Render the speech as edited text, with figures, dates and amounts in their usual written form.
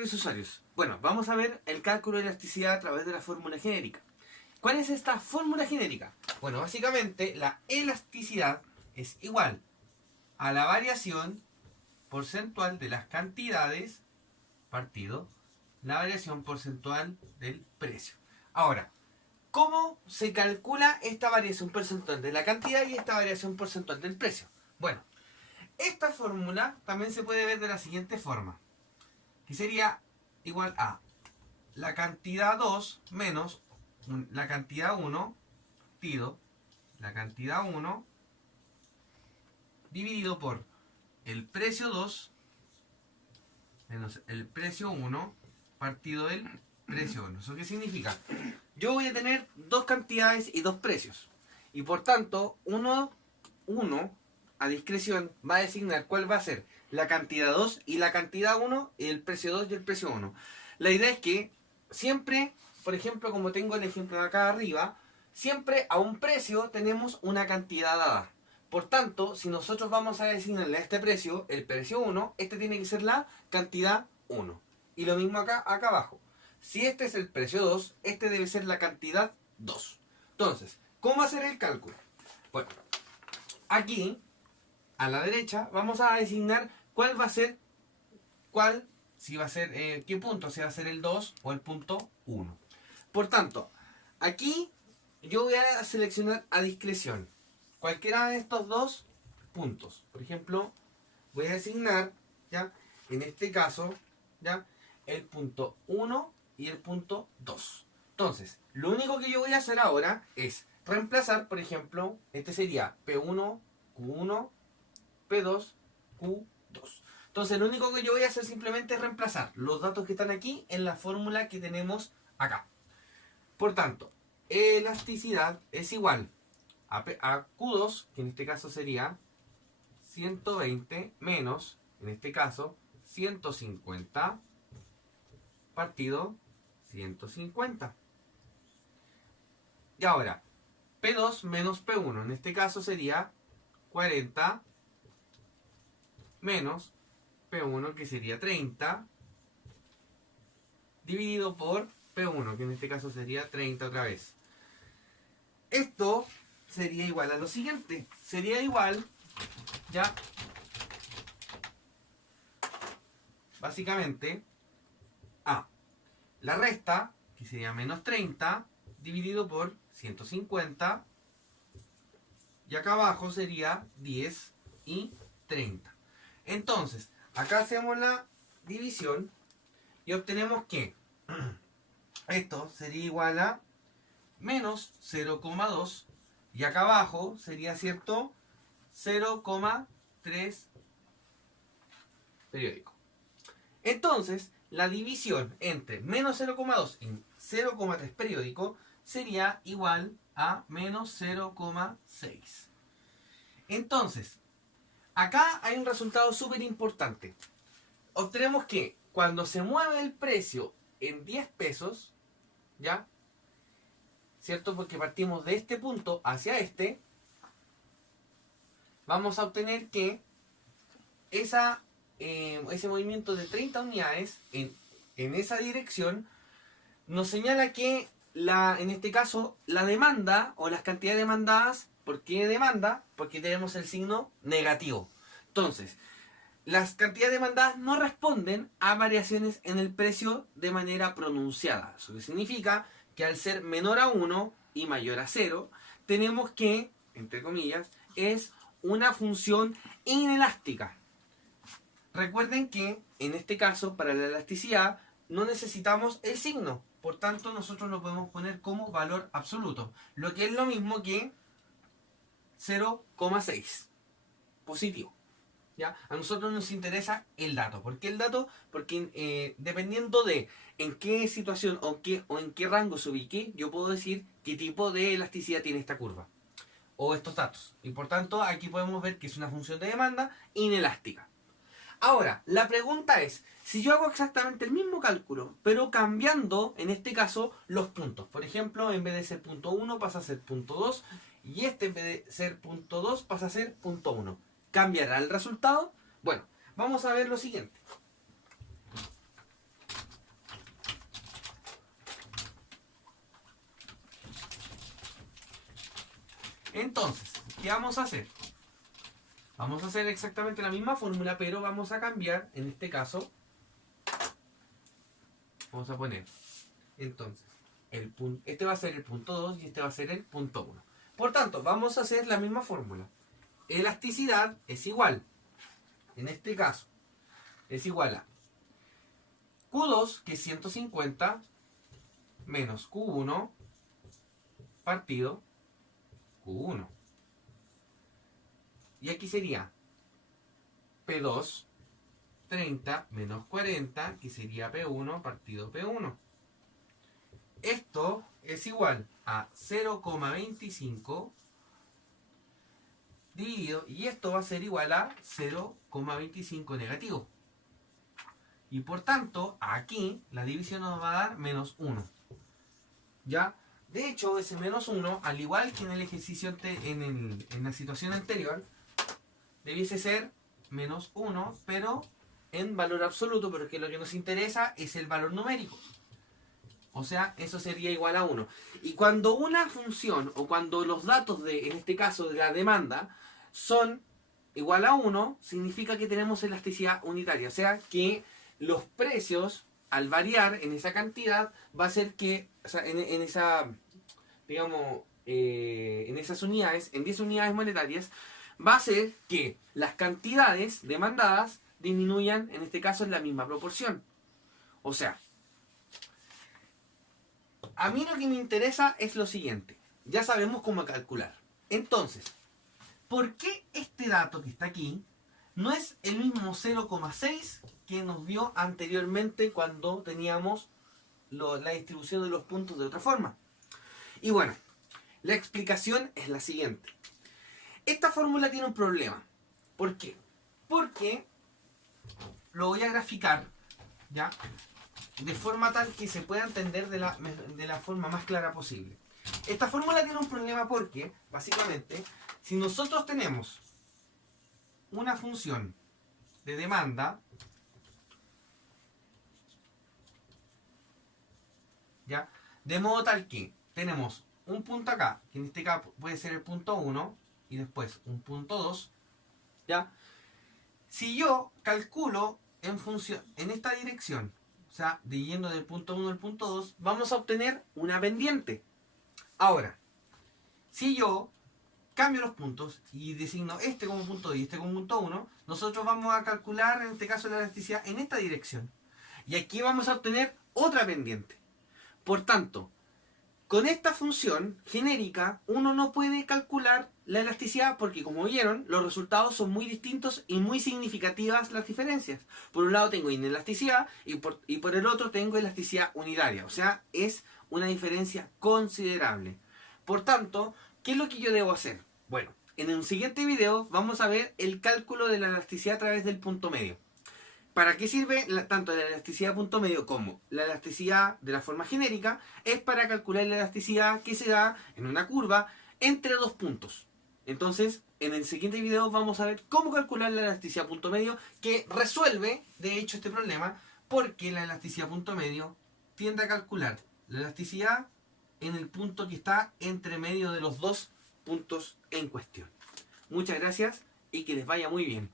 queridos usuarios? Bueno, vamos a ver el cálculo de elasticidad a través de la fórmula genérica. ¿Cuál es esta fórmula genérica? Bueno, básicamente la elasticidad es igual a la variación porcentual de las cantidades partido la variación porcentual del precio. Ahora, ¿cómo se calcula esta variación porcentual de la cantidad y esta variación porcentual del precio? Bueno, esta fórmula también se puede ver de la siguiente forma, que sería igual a la cantidad 2 menos la cantidad 1 partido la cantidad 1 dividido por el precio 2 menos el precio 1 partido del precio 1. ¿Eso qué significa? Yo voy a tener dos cantidades y dos precios. Y por tanto, uno a discreción va a designar cuál va a ser la cantidad 2 y la cantidad 1, y el precio 2 y el precio 1. La idea es que siempre, por ejemplo, como tengo el ejemplo de acá arriba, siempre a un precio tenemos una cantidad dada. Por tanto, si nosotros vamos a designarle a este precio, el precio 1, este tiene que ser la cantidad 1. Y lo mismo acá abajo. Si este es el precio 2, este debe ser la cantidad 2. Entonces, ¿cómo hacer el cálculo? Bueno, aquí, a la derecha, vamos a designar cuál va a ser, si va a ser, qué punto, si va a ser el 2 o el punto 1. Por tanto, aquí yo voy a seleccionar a discreción cualquiera de estos dos puntos. Por ejemplo, voy a designar, ¿ya? En este caso, ¿ya? El punto 1 y el punto 2. Entonces, lo único que yo voy a hacer ahora es reemplazar, por ejemplo, este sería P1, Q1, P2, Q2. Entonces, lo único que yo voy a hacer simplemente es reemplazar los datos que están aquí en la fórmula que tenemos acá. Por tanto, elasticidad es igual a Q2, que en este caso sería 120 menos, en este caso, 150 partido 150. Y ahora, P2 menos P1, en este caso sería 40 menos P1, que sería 30, dividido por P1, que en este caso sería 30 otra vez. Esto sería igual a lo siguiente. Sería igual, ya, básicamente, a la resta, que sería menos 30, dividido por 150. Y acá abajo sería 10 y 30. Entonces, acá hacemos la división y obtenemos que esto sería igual a menos 0,2 y acá abajo sería, ¿cierto?, 0,3 periódico. Entonces, la división entre menos 0,2 y 0,3 periódico sería igual a menos 0,6. Entonces, acá hay un resultado súper importante. Obtenemos que cuando se mueve el precio en 10 pesos, ¿ya? ¿Cierto? Porque partimos de este punto hacia este, vamos a obtener que ese movimiento de 30 unidades en esa dirección nos señala que en este caso la demanda o las cantidades demandadas, ¿por qué demanda? Porque tenemos el signo negativo. Entonces, las cantidades demandadas no responden a variaciones en el precio de manera pronunciada. Eso significa que al ser menor a 1 y mayor a 0, tenemos que, entre comillas, es una función inelástica. Recuerden que, en este caso, para la elasticidad, no necesitamos el signo. Por tanto, nosotros lo podemos poner como valor absoluto. Lo que es lo mismo que 0,6. Positivo. ¿Ya? A nosotros nos interesa el dato. ¿Por qué el dato? Porque dependiendo de en qué situación o en qué rango se ubique, yo puedo decir qué tipo de elasticidad tiene esta curva o estos datos. Y por tanto, aquí podemos ver que es una función de demanda inelástica. Ahora, la pregunta es, si yo hago exactamente el mismo cálculo, pero cambiando, en este caso, los puntos. Por ejemplo, en vez de ser punto 1 pasa a ser punto 2, y este en vez de ser punto 2 pasa a ser punto 1. ¿Cambiará el resultado? Bueno, vamos a ver lo siguiente. Entonces, ¿qué vamos a hacer? Vamos a hacer exactamente la misma fórmula, pero vamos a cambiar, en este caso, vamos a poner, entonces, este va a ser el punto 2 y este va a ser el punto 1. Por tanto, vamos a hacer la misma fórmula. Elasticidad es igual, en este caso, es igual a Q2, que es 150, menos Q1, partido Q1. Y aquí sería P2, 30 menos 40, que sería P1 partido P1. Esto es igual a 0,25 dividido, y esto va a ser igual a 0,25 negativo. Y por tanto, aquí la división nos va a dar menos 1. ¿Ya? De hecho, ese menos 1, al igual que en el ejercicio, en la situación anterior, debiese ser menos 1, pero en valor absoluto, porque lo que nos interesa es el valor numérico. O sea, eso sería igual a 1. Y cuando una función, o cuando los datos en este caso de la demanda, son igual a 1, significa que tenemos elasticidad unitaria. O sea, que los precios, al variar en esa cantidad, va a ser que, o sea, en esa, digamos, en esas unidades, en 10 unidades monetarias, va a ser que las cantidades demandadas disminuyan, en este caso, en la misma proporción. O sea, a mí lo que me interesa es lo siguiente. Ya sabemos cómo calcular. Entonces, ¿por qué este dato que está aquí no es el mismo 0,6 que nos dio anteriormente cuando teníamos la distribución de los puntos de otra forma? Y bueno, la explicación es la siguiente. Esta fórmula tiene un problema. ¿Por qué? Porque lo voy a graficar, ¿ya?, de forma tal que se pueda entender de la forma más clara posible. Esta fórmula tiene un problema porque, básicamente, si nosotros tenemos una función de demanda, ¿ya?, de modo tal que tenemos un punto acá, que en este caso puede ser el punto 1, y después un punto 2, ¿ya? Si yo calculo en esta dirección, o sea, yendo del punto 1 al punto 2, vamos a obtener una pendiente. Ahora, si yo cambio los puntos y designo este como punto 2 y este como punto 1, nosotros vamos a calcular, en este caso, la elasticidad en esta dirección. Y aquí vamos a obtener otra pendiente. Por tanto, con esta función genérica, uno no puede calcular la elasticidad porque, como vieron, los resultados son muy distintos y muy significativas las diferencias. Por un lado tengo inelasticidad y por el otro tengo elasticidad unitaria. O sea, es una diferencia considerable. Por tanto, ¿qué es lo que yo debo hacer? Bueno, en un siguiente video vamos a ver el cálculo de la elasticidad a través del punto medio. ¿Para qué sirve tanto la elasticidad punto medio como la elasticidad de la forma genérica? Es para calcular la elasticidad que se da en una curva entre dos puntos. Entonces, en el siguiente video vamos a ver cómo calcular la elasticidad punto medio, que resuelve, de hecho, este problema, porque la elasticidad punto medio tiende a calcular la elasticidad en el punto que está entre medio de los dos puntos en cuestión. Muchas gracias y que les vaya muy bien.